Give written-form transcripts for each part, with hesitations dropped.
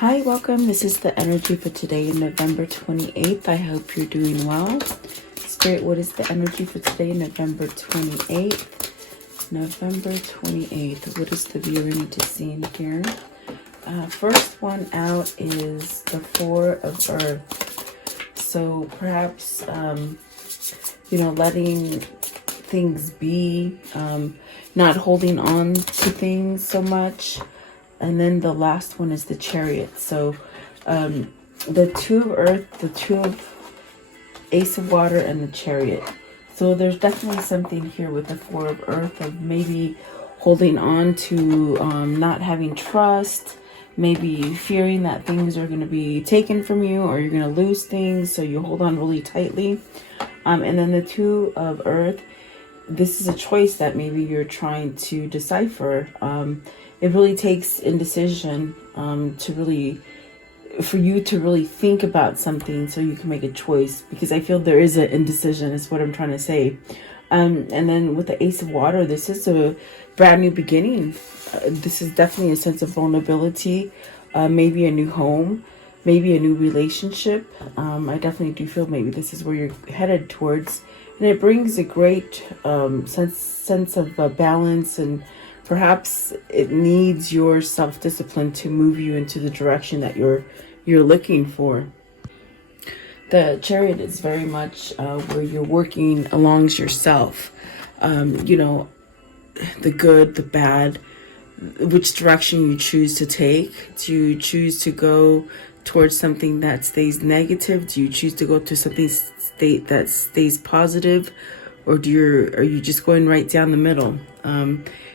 Hi, welcome. This is the energy for today, November 28th. I hope you're doing well. Spirit, what is the energy for today, November 28th? November 28th. What is the viewer need to see in here? First one out is the Four of Earth. So perhaps, letting things be, not holding on to things so much. And then the last one is the Chariot. So the Two of Earth, the Two of Ace of Water, and the Chariot. So there's definitely something here with the Four of Earth of maybe holding on to not having trust, maybe fearing that things are going to be taken from you or you're going to lose things, so you hold on really tightly. And then the Two of Earth, this is a choice that maybe you're trying to decipher. It really takes indecision for you to really think about something so you can make a choice, because I feel there is an indecision is what I'm trying to say. And then with the Ace of Water, this is a brand new beginning. This is definitely a sense of vulnerability, maybe a new home, maybe a new relationship. I definitely do feel maybe this is where you're headed towards, and it brings a great sense of balance, and perhaps it needs your self-discipline to move you into the direction that you're looking for. The Chariot is very much where you're working along yourself. The good, the bad, which direction you choose to take. Do you choose to go towards something that stays negative? Do you choose to go to something that stays positive? Or are you just going right down the middle?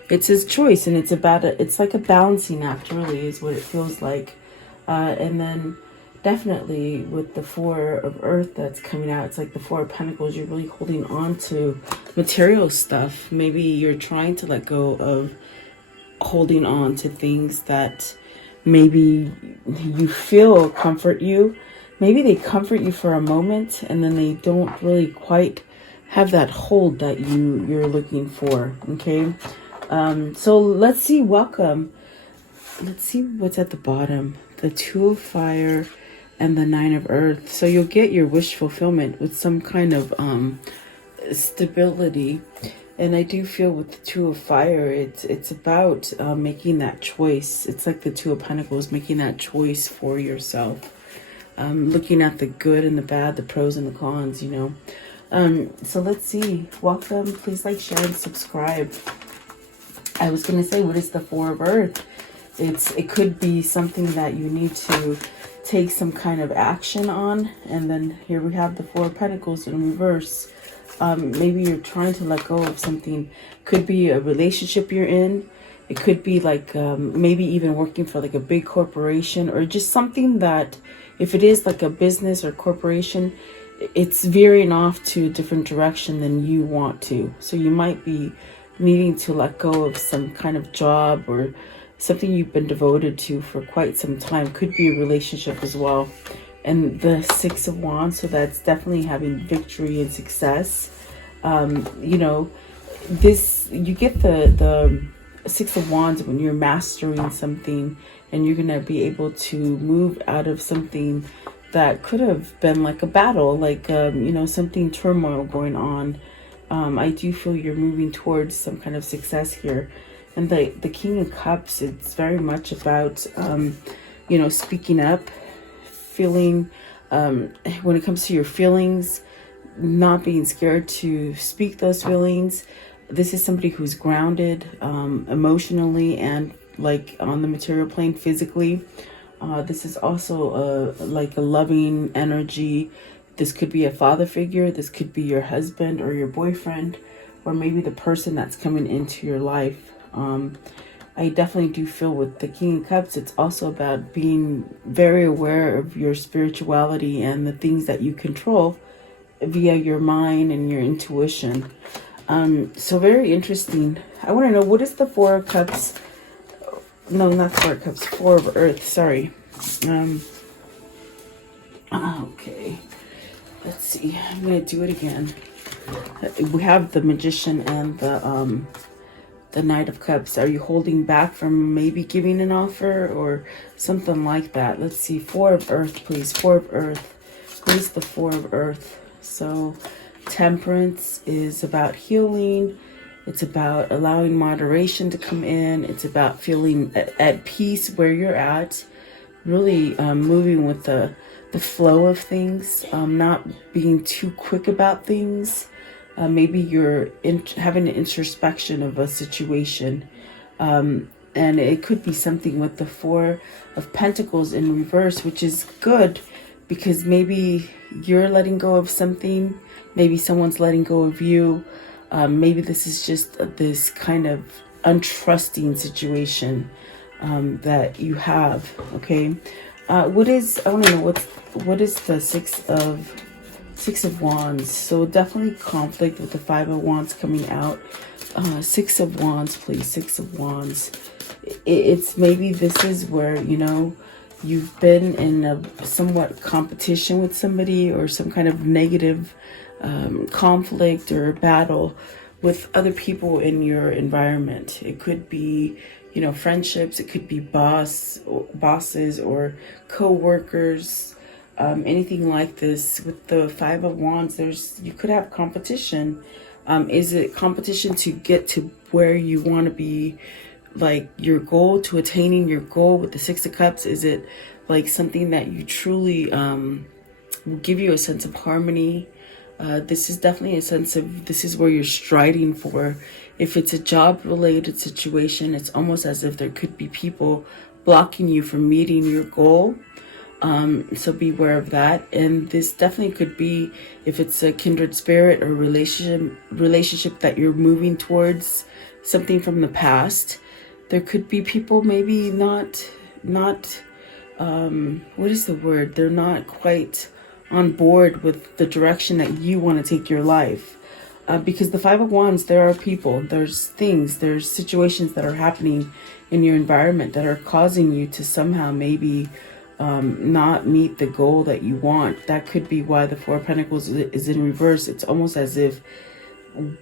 It's his choice, and it's like a balancing act, really, is what it feels like. And then definitely with the Four of Earth that's coming out, it's like the Four of Pentacles. You're really holding on to material stuff. Maybe you're trying to let go of holding on to things that maybe you feel comfort you. Maybe they comfort you for a moment, and then they don't really quite have that hold that you're looking for. Okay. So let's see. Welcome. Let's see what's at the bottom. The Two of Fire and the Nine of Earth. So you'll get your wish fulfillment with some kind of stability. And I do feel with the Two of Fire, it's about making that choice. It's like the Two of Pentacles, making that choice for yourself. Looking at the good and the bad, the pros and the cons, So let's see. Welcome. Please like, share, and subscribe. I was going to say, what is the Four of Earth? It could be something that you need to take some kind of action on. And then here we have the Four of Pentacles in reverse. Maybe you're trying to let go of something. Could be a relationship you're in. It could be like maybe even working for like a big corporation, or just something that, if it is like a business or corporation, it's veering off to a different direction than you want to. So you might be needing to let go of some kind of job or something you've been devoted to for quite some time. Could be a relationship as well. And the Six of Wands, so that's definitely having victory and success. You get the Six of Wands when you're mastering something, and you're gonna be able to move out of something that could have been like a battle, like something turmoil going on. I do feel you're moving towards some kind of success here. And the King of Cups, it's very much about speaking up, feeling when it comes to your feelings, not being scared to speak those feelings. This is somebody who's grounded emotionally and like on the material plane physically. This is also like a loving energy. This could be a father figure. This could be your husband or your boyfriend, or maybe the person that's coming into your life. I definitely do feel with the King of Cups, it's also about being very aware of your spirituality and the things that you control via your mind and your intuition. So very interesting. I want to know, what is the Four of Cups? No, not Four of Cups. Four of Earth. Sorry. Okay. Let's see. I'm going to do it again. We have the Magician and the the Knight of Cups. Are you holding back from maybe giving an offer or something like that? Let's see. Four of Earth, please. Four of Earth. Who's the Four of Earth? So Temperance is about healing. It's about allowing moderation to come in. It's about feeling at peace where you're at. Really moving with the flow of things. Not being too quick about things. Maybe you're having an introspection of a situation. And it could be something with the Four of Pentacles in reverse, which is good because maybe you're letting go of something. Maybe someone's letting go of you. Maybe this is just this kind of untrusting situation that you have. Okay. I want to know what is the Six of Wands. So definitely conflict with the Five of Wands coming out. Six of Wands, please. Six of Wands. It's maybe this is where, you know, you've been in a somewhat competition with somebody or some kind of negative conflict or battle with other people in your environment. It could be, you know, friendships. It could be bosses or co-workers, anything like this. With the Five of Wands, you could have competition. Is it competition to get to where you want to be, like your goal, to attaining your goal? With the Six of Cups, is it like something that you truly will give you a sense of harmony? This is definitely a sense of, this is where you're striding for. If it's a job related situation, it's almost as if there could be people blocking you from meeting your goal. So beware of that. And this definitely could be, if it's a kindred spirit or relationship that you're moving towards, something from the past. There could be people maybe not what is the word? They're not quite on board with the direction that you want to take your life. Because the Five of Wands, there are people, there's things, there's situations that are happening in your environment that are causing you to somehow maybe not meet the goal that you want. That could be why the Four of Pentacles is in reverse. It's almost as if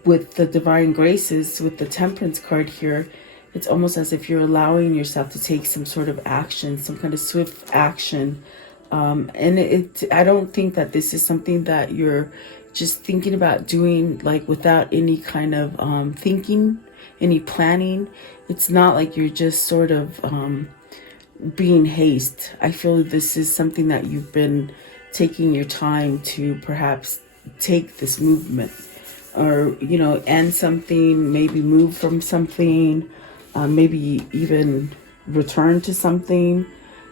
with the Divine Graces, with the Temperance card here, it's almost as if you're allowing yourself to take some sort of action, some kind of swift action. And I don't think that this is something that you're just thinking about doing, like without any kind of thinking, any planning. It's not like you're just sort of being haste. I feel this is something that you've been taking your time to perhaps take this movement, or, you know, end something, maybe move from something, maybe even return to something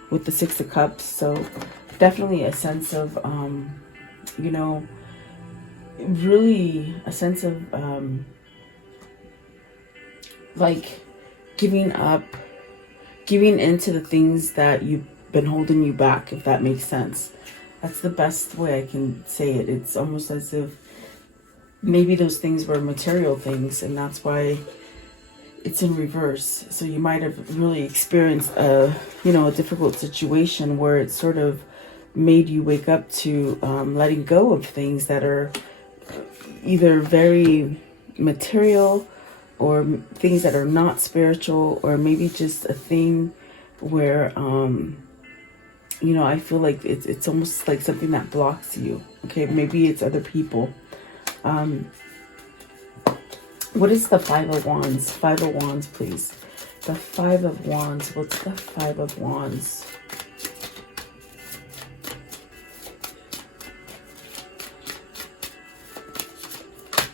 with the Six of Cups. So definitely a sense of, you know, really a sense of like giving up, giving into the things that you've been holding you back, if that makes sense. That's the best way I can say it. It's almost as if maybe those things were material things, and that's why it's in reverse. So you might have really experienced a difficult situation where it sort of made you wake up to letting go of things that are either very material or things that are not spiritual, or maybe just a thing where I feel like it's almost like something that blocks you. Okay, maybe it's other people. What is the Five of Wands? Five of Wands, please. The Five of Wands. What's the Five of Wands?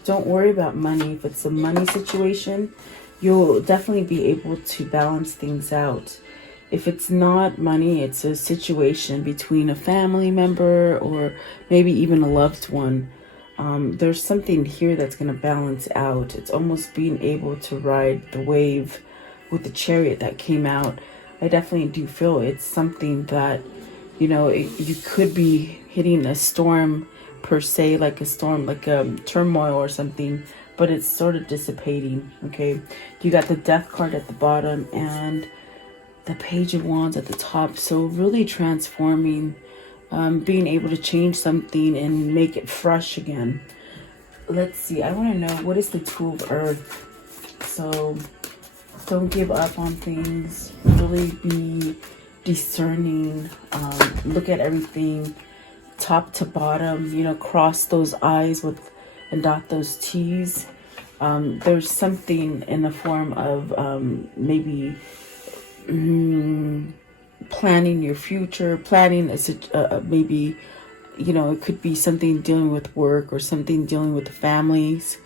Don't worry about money. If it's a money situation, you'll definitely be able to balance things out. If it's not money, it's a situation between a family member or maybe even a loved one. There's something here that's going to balance out. It's almost being able to ride the wave with the Chariot that came out. I definitely do feel it's something that, you could be hitting a storm per se, like a storm, like a turmoil or something, but it's sort of dissipating. Okay, you got the Death card at the bottom and the Page of Wands at the top. So really transforming, being able to change something and make it fresh again. Let's see, I want to know, what is the Two of Earth? So Don't give up on things. Really be discerning. Look at everything top to bottom. You know, cross those I's with and dot those T's. There's something in the form of maybe planning your future, planning maybe, you know, it could be something dealing with work or something dealing with the families,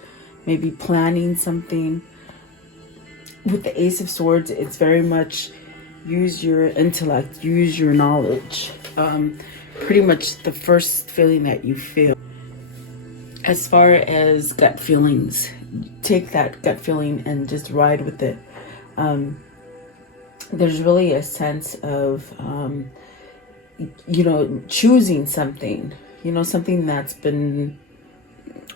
maybe planning something. With the Ace of Swords, it's very much use your intellect, use your knowledge. Pretty much the first feeling that you feel. As far as gut feelings, take that gut feeling and just ride with it. There's really a sense of, you know, choosing something, you know, something that's been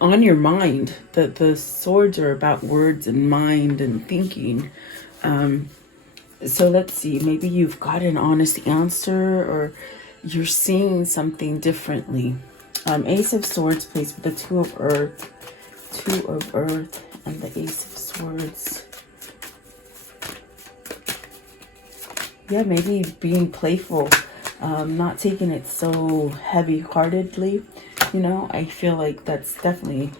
on your mind. The swords are about words and mind and thinking. So let's see, maybe you've got an honest answer or you're seeing something differently. Ace of Swords plays with the Two of Earth and the Ace of Swords. Yeah, maybe being playful, not taking it so heavy-heartedly. You know, I feel like that's definitely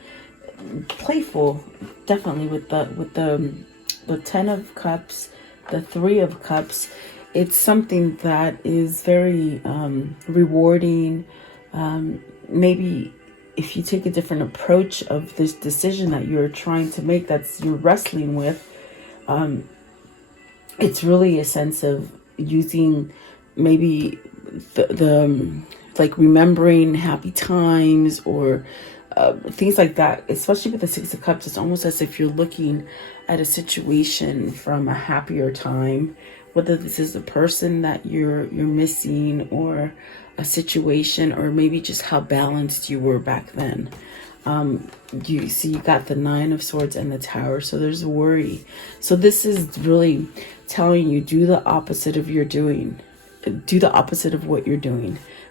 playful. Definitely with the Ten of Cups, the Three of Cups. It's something that is very rewarding. Maybe if you take a different approach of this decision that you're trying to make, you're wrestling with. It's really a sense of using maybe the like remembering happy times or things like that, especially with the Six of Cups. It's almost as if you're looking at a situation from a happier time, whether this is a person that you're missing or a situation, or maybe just how balanced you were back then. You see, you got the Nine of Swords and the Tower, so there's a worry. So this is really telling you, do the opposite of what you're doing.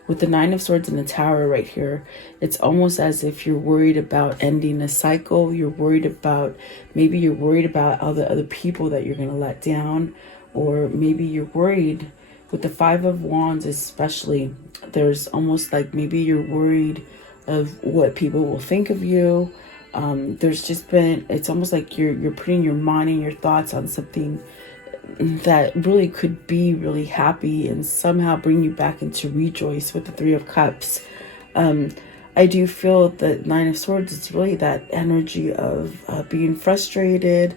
With the Nine of Swords and the Tower right here, it's almost as if you're worried about ending a cycle. You're worried about all the other people that you're going to let down, or maybe you're worried with the Five of Wands especially. There's almost like maybe you're worried of what people will think of you. It's almost like you're putting your mind and your thoughts on something that really could be really happy and somehow bring you back into rejoice with the Three of Cups. I do feel that Nine of Swords is really that energy of being frustrated,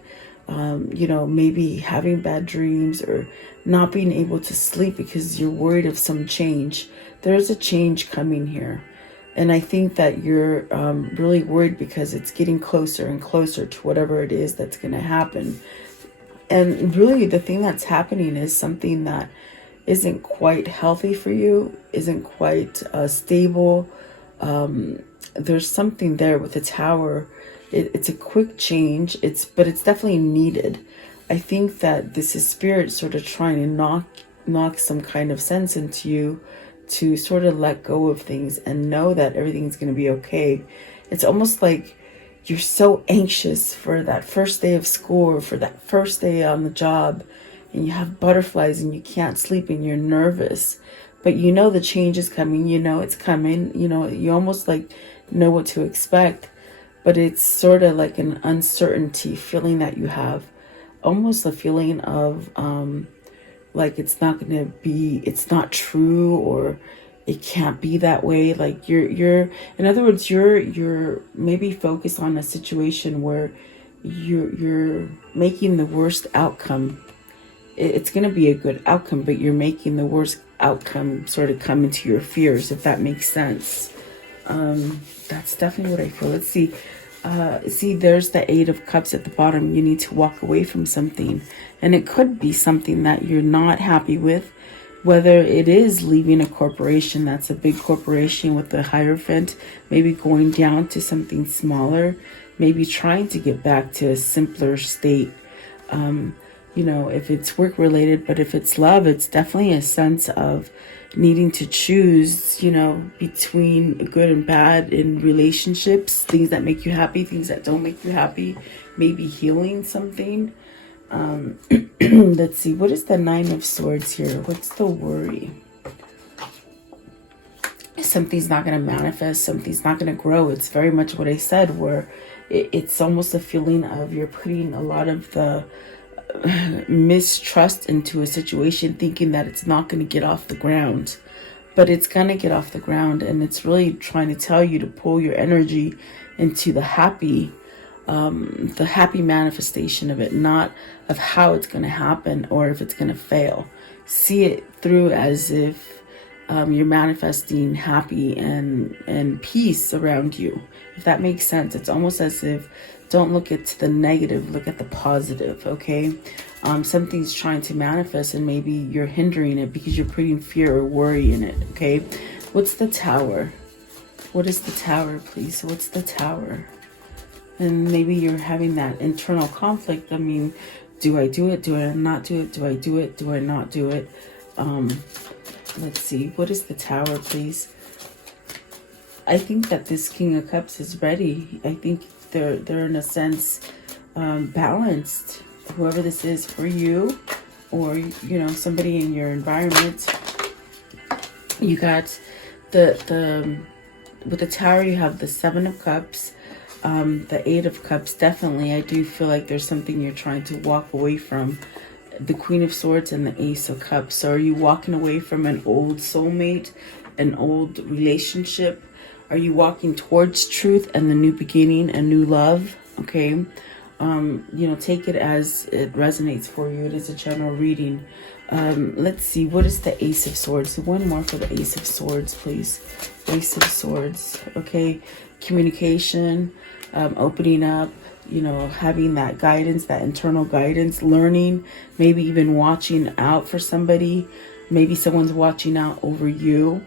you know, maybe having bad dreams or not being able to sleep because you're worried of some change. There's a change coming here. And I think that you're really worried because it's getting closer and closer to whatever it is that's going to happen. And really the thing that's happening is something that isn't quite healthy for you, isn't quite stable. There's something there with the Tower. It's a quick change, but it's definitely needed. I think that this is Spirit sort of trying to knock some kind of sense into you to sort of let go of things and know that everything's going to be okay. It's almost like you're so anxious for that first day of school or for that first day on the job, and you have butterflies and you can't sleep and you're nervous, but you know the change is coming, you know it's coming, you know, you almost like know what to expect, but it's sort of like an uncertainty feeling that you have, almost a feeling of like it's not true, or it can't be that way. Like you're in other words, you're maybe focused on a situation where you're making the worst outcome. It's going to be a good outcome, but you're making the worst outcome sort of come into your fears, if that makes sense. That's definitely what I feel. Let's see. See, there's the Eight of Cups at the bottom. You need to walk away from something, and it could be something that you're not happy with, whether it is leaving a corporation that's a big corporation with the Hierophant, maybe going down to something smaller, maybe trying to get back to a simpler state. You know, if it's work related, but if it's love, it's definitely a sense of needing to choose, you know, between good and bad in relationships, things that make you happy, things that don't make you happy, maybe healing something. Let's see, what is the Nine of Swords here? What's the worry? Something's not going to manifest, something's not going to grow. It's very much what I said, where it's almost a feeling of you're putting a lot of the mistrust into a situation, thinking that it's not going to get off the ground. But it's going to get off the ground, and it's really trying to tell you to pull your energy into the happy manifestation of it, not of how it's going to happen or if it's going to fail. See it through as if you're manifesting happy and peace around you. If that makes sense, it's almost as if, don't look at the negative, look at the positive, okay? Something's trying to manifest and maybe you're hindering it because you're putting fear or worry in it, okay? What's the Tower? What is the Tower, please? What's the Tower? And maybe you're having that internal conflict. I mean, do I do it? Do I not do it? Do I do it? Do I not do it? Let's see. What is the Tower, please? I think that this King of Cups is ready. I think they're in a sense balanced. Whoever this is for you, or you know, somebody in your environment. You got the with the Tower, you have the Seven of Cups, the Eight of Cups. Definitely, I do feel like there's something you're trying to walk away from. The Queen of Swords and the Ace of Cups. So are you walking away from an old soulmate, an old relationship? Are you walking towards truth and the new beginning, a new love? Okay. You know, take it as it resonates for you. It is a general reading. Let's see. What is the Ace of Swords? One more for the Ace of Swords, please. Ace of Swords. Okay. Communication, opening up, you know, having that guidance, that internal guidance, learning, maybe even watching out for somebody. Maybe someone's watching out over you.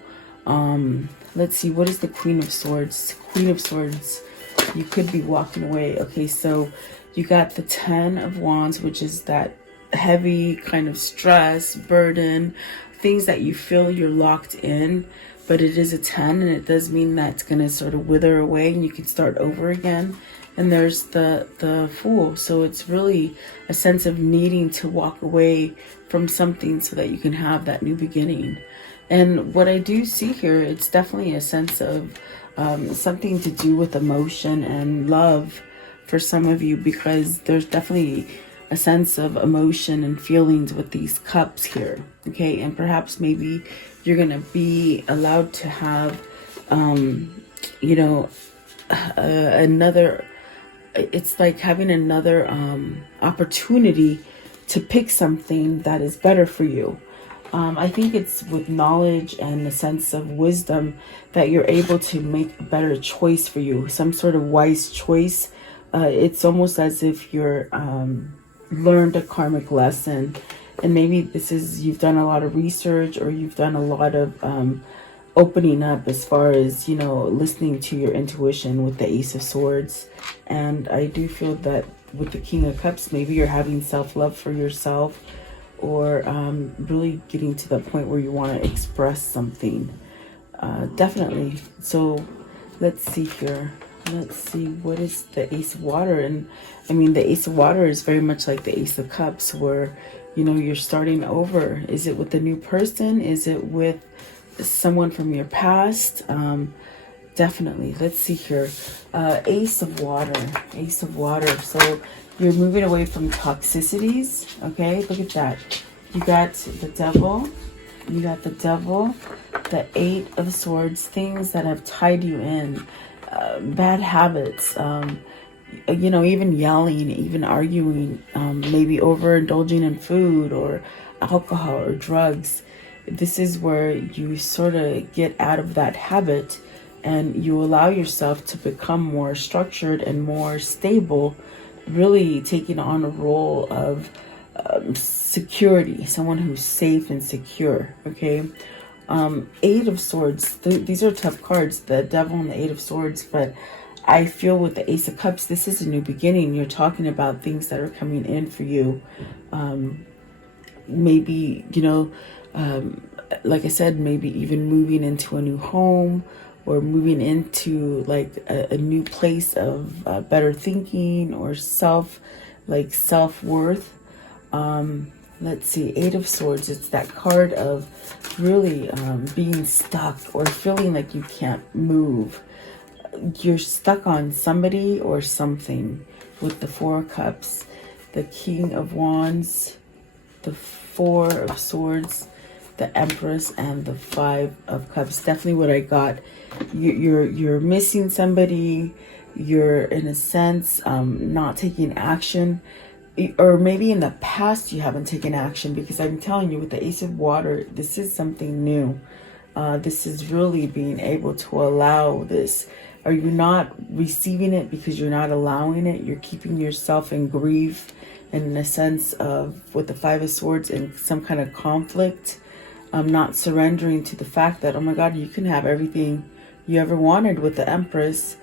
Let's see. What is the Queen of Swords? Queen of Swords. You could be walking away. Okay, so you got the Ten of Wands, which is that heavy kind of stress, burden, things that you feel you're locked in. But it is a 10, and it does mean that it's going to sort of wither away and you can start over again. And there's the Fool. So it's really a sense of needing to walk away from something so that you can have that new beginning. And what I do see here, it's definitely a sense of something to do with emotion and love for some of you, because there's definitely a sense of emotion and feelings with these cups here. Okay, and perhaps maybe you're going to be allowed to have, you know, another, it's like having another opportunity to pick something that is better for you. I think it's with knowledge and a sense of wisdom that you're able to make a better choice for you, some sort of wise choice. It's almost as if you're learned a karmic lesson, and maybe this is, you've done a lot of research, or you've done a lot of opening up as far as, you know, listening to your intuition with the Ace of Swords. And I do feel that with the King of Cups, maybe you're having self-love for yourself, or really getting to the point where you want to express something. Definitely. So let's see here. Let's see, what is the Ace of Water? And I mean, the Ace of Water is very much like the Ace of Cups, where, you know, you're starting over. Is it with a new person? Is it with someone from your past? Definitely. Let's see here. Ace of Water. Ace of Water. So you're moving away from toxicities. Okay, look at that. You got the Devil. You got the Devil. The Eight of Swords. Things that have tied you in. Bad habits. You know, even yelling, even arguing, maybe overindulging in food or alcohol or drugs. This is where you sort of get out of that habit and you allow yourself to become more structured and more stable, really taking on a role of security, someone who's safe and secure. Okay. Eight of Swords. These are tough cards, the Devil and the Eight of Swords, but I feel with the Ace of Cups, this is a new beginning. You're talking about things that are coming in for you. Maybe, you know, like I said, maybe even moving into a new home, or moving into like a new place of better thinking or self-worth. Let's see, Eight of Swords. It's that card of really being stuck or feeling like you can't move. You're stuck on somebody or something with the Four of Cups, the King of Wands, the Four of Swords, the Empress, and the Five of Cups. Definitely what I got. You're missing somebody. You're in a sense not taking action, or maybe in the past you haven't taken action, because I'm telling you, with the Ace of Water, this is something new. This is really being able to allow this. Are you not receiving it because you're not allowing it? You're keeping yourself in grief, and in a sense of, with the Five of Swords, in some kind of conflict, not surrendering to the fact that, oh my God, you can have everything you ever wanted with the Empress.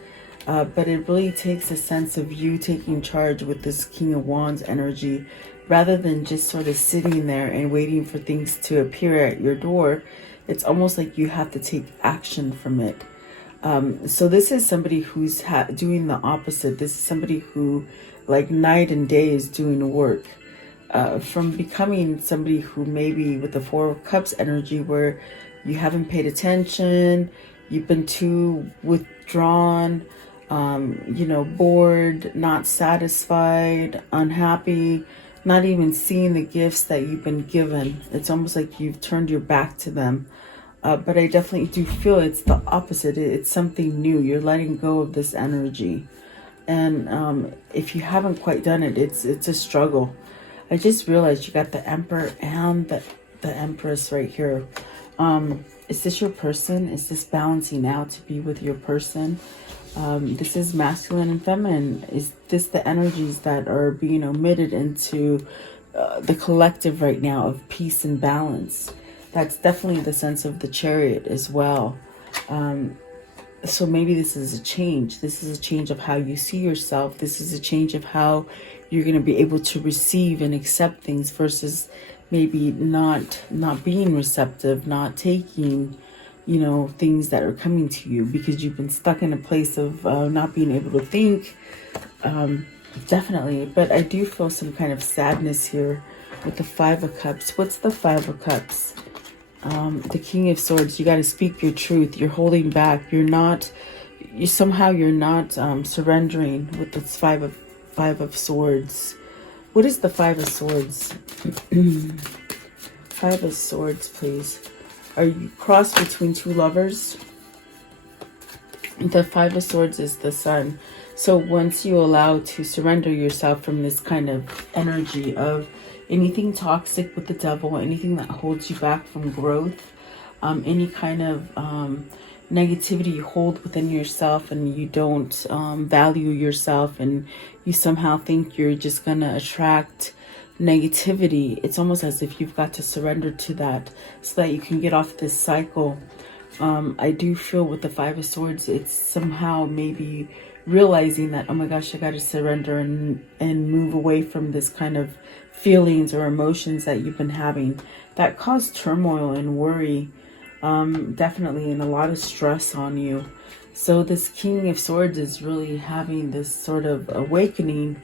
But it really takes a sense of you taking charge with this King of Wands energy, rather than just sort of sitting there and waiting for things to appear at your door. It's almost like you have to take action from it. So this is somebody who's doing the opposite. This is somebody who, like night and day, is doing work. From becoming somebody who maybe with the Four of Cups energy, where you haven't paid attention, you've been too withdrawn, bored, not satisfied, unhappy, not even seeing the gifts that you've been given. It's almost like you've turned your back to them. But I definitely do feel it's the opposite. It's something new. You're letting go of this energy. And if you haven't quite done it, it's a struggle. I just realized you got the Emperor and the Empress right here. Is this your person? Is this balancing out to be with your person? This is masculine and feminine. Is this the energies that are being omitted into the collective right now of peace and balance? That's definitely the sense of the Chariot as well. So maybe this is a change. This is a change of how you see yourself. This is a change of how you're going to be able to receive and accept things, versus maybe not being receptive, not taking, things that are coming to you because you've been stuck in a place of not being able to think. Definitely. But I do feel some kind of sadness here with the Five of Cups. What's the Five of Cups? The King of Swords. You got to speak your truth. You're holding back. You're not surrendering with this Five of Swords. What is the Five of Swords? Five of Swords, please. Are you crossed between two lovers? The Five of Swords is the Sun. So once you allow to surrender yourself from this kind of energy of anything toxic with the devil, anything that holds you back from growth, any kind of negativity you hold within yourself, and you don't value yourself, and you somehow think you're just going to attract negativity, it's almost as if you've got to surrender to that so that you can get off this cycle. I do feel with the Five of Swords, it's somehow maybe realizing that, oh my gosh, I got to surrender and move away from this kind of feelings or emotions that you've been having that cause turmoil and worry, definitely, and a lot of stress on you. So this King of Swords is really having this sort of awakening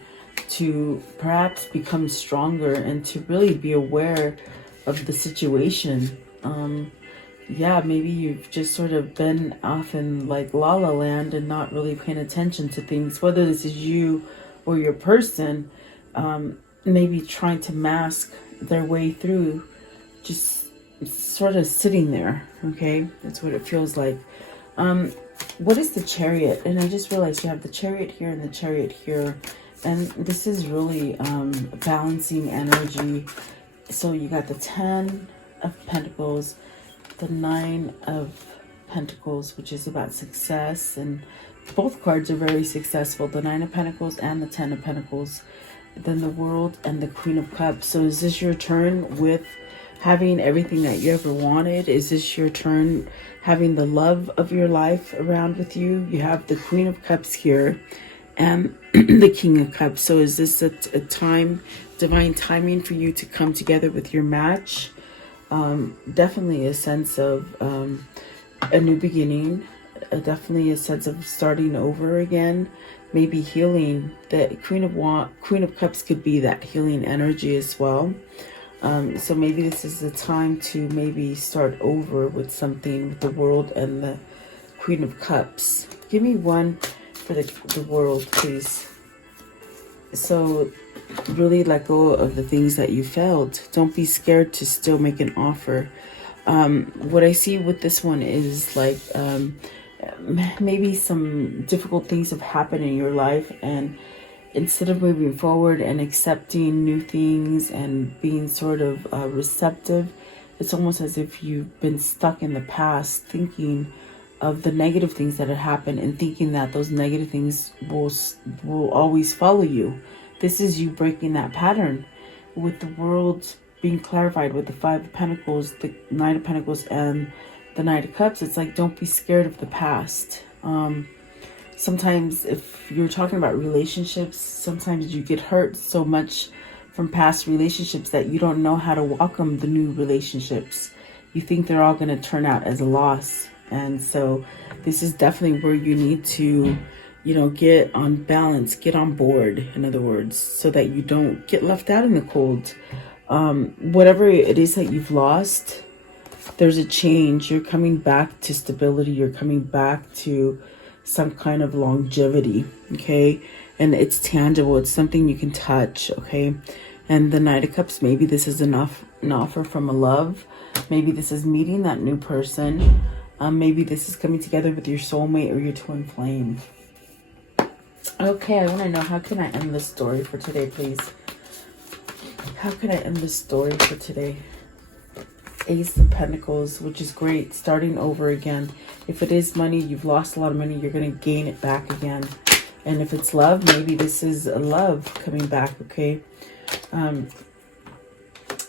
to perhaps become stronger and to really be aware of the situation. Yeah, maybe you've just sort of been off in like la la land and not really paying attention to things, whether this is you or your person, maybe trying to mask their way through, just sort of sitting there. Okay, that's what it feels like. What is the Chariot? And I just realized you have the Chariot here and the Chariot here. And this is really balancing energy. So you got the 10 of Pentacles, the 9 of Pentacles, which is about success. And both cards are very successful. The 9 of Pentacles and the 10 of Pentacles. Then the World and the Queen of Cups. So is this your turn with having everything that you ever wanted? Is this your turn having the love of your life around with you? You have the Queen of Cups here and the King of Cups. So is this a time, divine timing for you to come together with your match? Definitely a sense of a new beginning, definitely a sense of starting over again. maybe healing. The Queen of Cups could be that healing energy as well. So maybe this is the time to maybe start over with something with the World and the Queen of Cups. Give me one for the World, please. So really let go of the things that you failed. Don't be scared to still make an offer. What I see with this one is like maybe some difficult things have happened in your life, and instead of moving forward and accepting new things and being sort of receptive, it's almost as if you've been stuck in the past thinking of the negative things that had happened and thinking that those negative things will always follow you. This is you breaking that pattern. With the World being clarified with the Five of Pentacles, the Knight of Pentacles, and the Knight of Cups, it's like, don't be scared of the past. Sometimes if you're talking about relationships, sometimes you get hurt so much from past relationships that you don't know how to welcome the new relationships. You think they're all going to turn out as a loss. And so this is definitely where you need to, you know, get on balance, get on board, in other words, so that you don't get left out in the cold. Whatever it is that you've lost, there's a change. You're coming back to stability. You're coming back to some kind of longevity, okay? And it's tangible. It's something you can touch, okay? And the Knight of Cups, maybe this is an offer from a love. Maybe this is meeting that new person. Maybe this is coming together with your soulmate or your twin flame. Okay, I want to know, how can I end this story for today, please? How can I end this story for today? Ace of Pentacles, which is great. Starting over again. If it is money, you've lost a lot of money, you're going to gain it back again. And if it's love, maybe this is a love coming back, okay?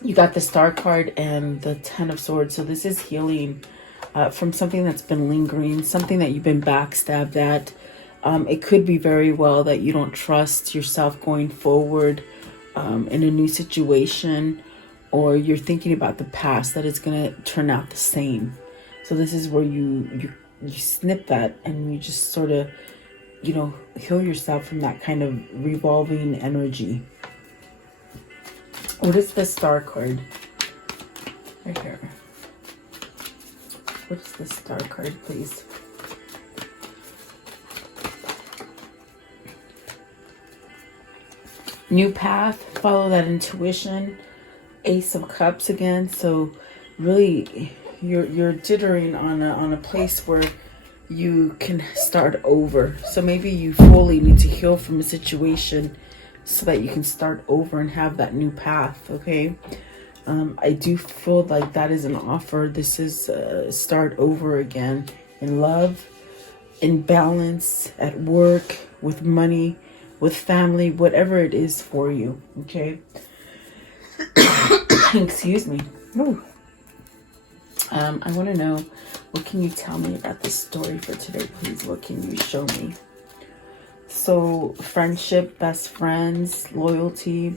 You got the Star card and the Ten of Swords. So this is healing from something that's been lingering, something that you've been backstabbed at. It could be very well that you don't trust yourself going forward in a new situation, or you're thinking about the past, that it's going to turn out the same. So this is where you snip that and you just sort of, you know, heal yourself from that kind of revolving energy. What is the Star card? Right here. What's the Star card, please? New path, follow that intuition. Ace of Cups again. So really you're jittering on a place where you can start over. So maybe you fully need to heal from a situation so that you can start over and have that new path, okay? I do feel like that is an offer. This is start over again in love, in balance, at work, with money, with family, whatever it is for you, okay? Excuse me. Ooh. I want to know, what can you tell me about this story for today, please? What can you show me? So, friendship, best friends, loyalty,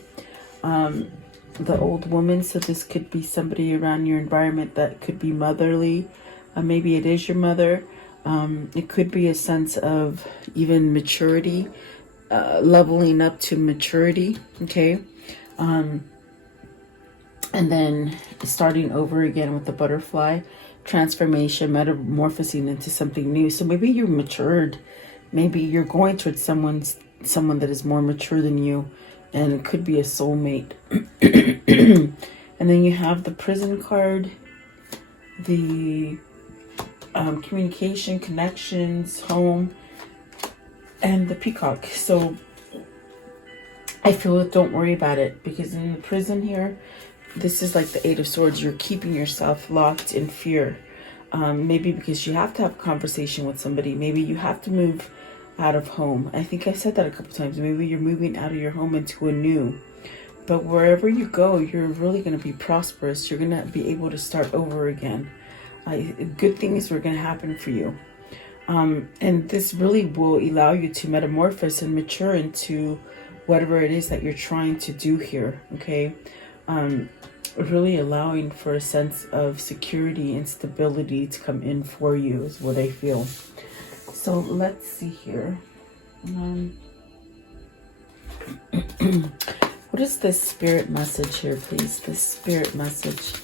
the old woman. So this could be somebody around your environment that could be motherly. Maybe it is your mother. It could be a sense of even maturity, leveling up to maturity, okay? And then starting over again with the butterfly, transformation, metamorphosing into something new. So maybe you're matured. Maybe you're going towards someone that is more mature than you, and it could be a soulmate. And then you have the Prison card, the communication, connections, home, and the Peacock. So I feel, don't worry about it, because in the Prison here, this is like the Eight of Swords. You're keeping yourself locked in fear. Maybe because you have to have a conversation with somebody. Maybe you have to move out of home. I think I said that a couple times. Maybe you're moving out of your home into a new. But wherever you go, you're really going to be prosperous. You're going to be able to start over again. Good things are going to happen for you. And this really will allow you to metamorphose and mature into whatever it is that you're trying to do here, okay? Really allowing for a sense of security and stability to come in for you is what I feel. So let's see here. What is this spirit message here, please? This spirit message.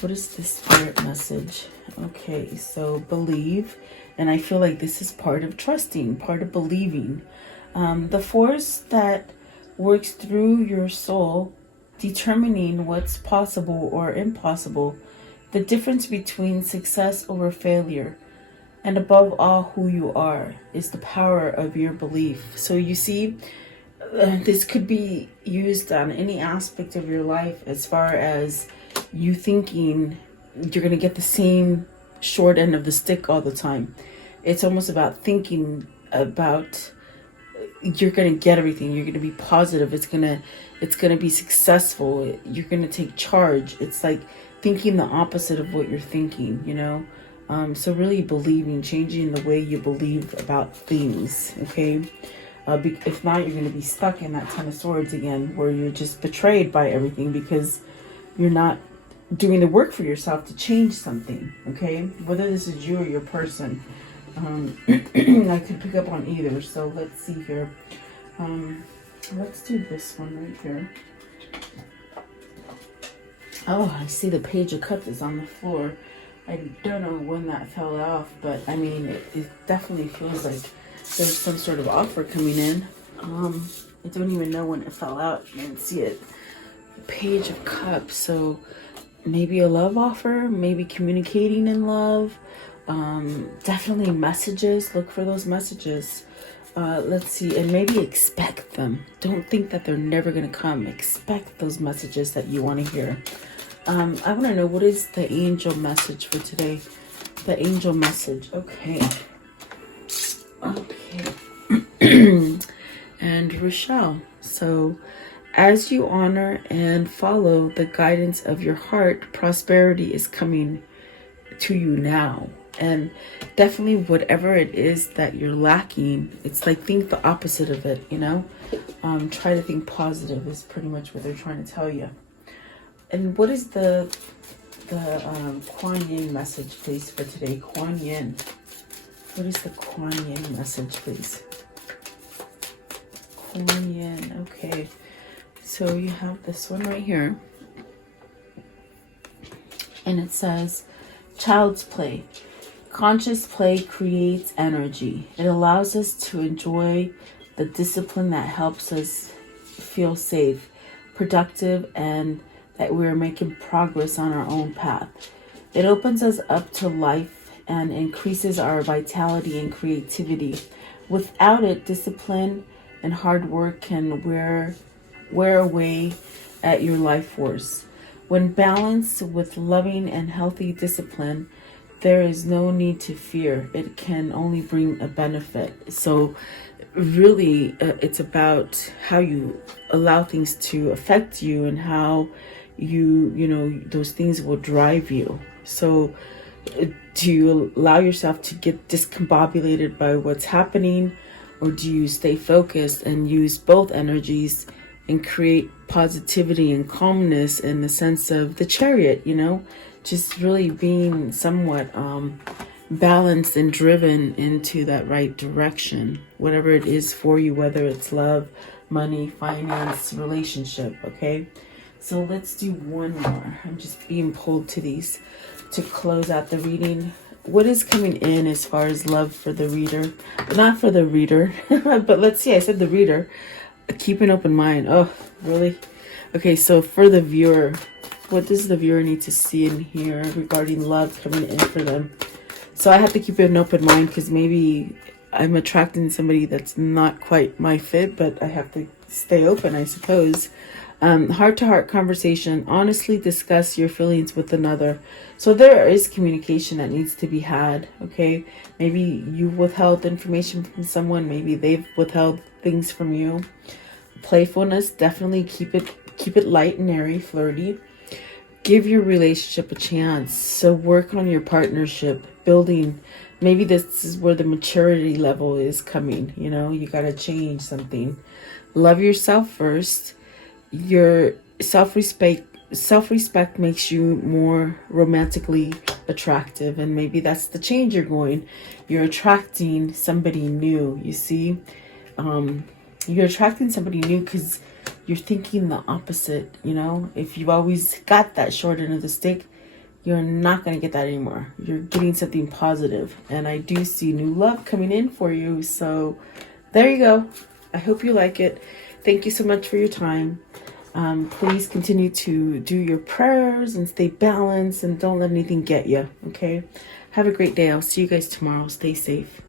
What is this spirit message? Okay, so believe. And I feel like this is part of trusting, part of believing. The force that works through your soul, determining what's possible or impossible, the difference between success over failure, and above all, who you are, is the power of your belief. So you see, this could be used on any aspect of your life, as far as you thinking you're going to get the same short end of the stick all the time. It's almost about thinking about you're going to get everything. You're going to be positive. It's going to be successful. You're going to take charge. It's like thinking the opposite of what you're thinking, you know? So really believing, changing the way you believe about things, okay? If not, you're going to be stuck in that Ten of Swords again, where you're just betrayed by everything because you're not doing the work for yourself to change something, okay? Whether this is you or your person. I could pick up on either, so let's see here. Let's do this one right here. Oh, I see the Page of Cups is on the floor. I don't know when that fell off, but I mean, it definitely feels like there's some sort of offer coming in. I don't even know when it fell out. You can see it. Page of Cups. So maybe a love offer, maybe communicating in love. Definitely messages. Look for those messages. Let's see, and maybe expect them. Don't think that they're never going to come. Expect those messages that you want to hear. I want to know, what is the angel message for today? The angel message. Okay. And Rochelle. So, as you honor and follow the guidance of your heart, prosperity is coming to you now. And definitely whatever it is that you're lacking, it's like think the opposite of it, you know? Try to think positive is pretty much what they're trying to tell you. And what is the Kuan Yin message, please, for today? Kuan Yin. What is the Kuan Yin message, please? Kuan Yin. Okay. So you have this one right here. And it says, child's play. Conscious play creates energy. It allows us to enjoy the discipline that helps us feel safe, productive, and that we're making progress on our own path. It opens us up to life and increases our vitality and creativity. Without it, discipline and hard work can wear away at your life force. When balanced with loving and healthy discipline, there is no need to fear. It can only bring a benefit. So really, it's about how you allow things to affect you and how you know, those things will drive you. So do you allow yourself to get discombobulated by what's happening, or do you stay focused and use both energies and create positivity and calmness in the sense of the Chariot, you know? Just really being somewhat balanced and driven into that right direction, whatever it is for you, whether it's love, money, finance, relationship, okay? So let's do one more. I'm just being pulled to these to close out the reading. What is coming in as far as love for the reader? Not for the reader, but let's see, I said the reader. Keep an open mind. Oh, really? Okay, so for the viewer, what does the viewer need to see and hear regarding love coming in for them? So I have to keep an open mind because maybe I'm attracting somebody that's not quite my fit, but I have to stay open, I suppose. Heart-to-heart conversation. Honestly discuss your feelings with another. So there is communication that needs to be had, okay? Maybe you withheld information from someone. Maybe they've withheld things from you. Playfulness. Definitely keep it light and airy, flirty. Give your relationship a chance. So work on your partnership, building. Maybe this is where the maturity level is coming. You know, you got to change something. Love yourself first. Your self-respect makes you more romantically attractive, and maybe that's the change you're going. You're attracting somebody new, you see. you're attracting somebody new because you're thinking the opposite, you know? If you've always got that short end of the stick, you're not going to get that anymore. You're getting something positive. And I do see new love coming in for you. So there you go. I hope you like it. Thank you so much for your time. Please continue to do your prayers and stay balanced and don't let anything get you. Okay? Have a great day. I'll see you guys tomorrow. Stay safe.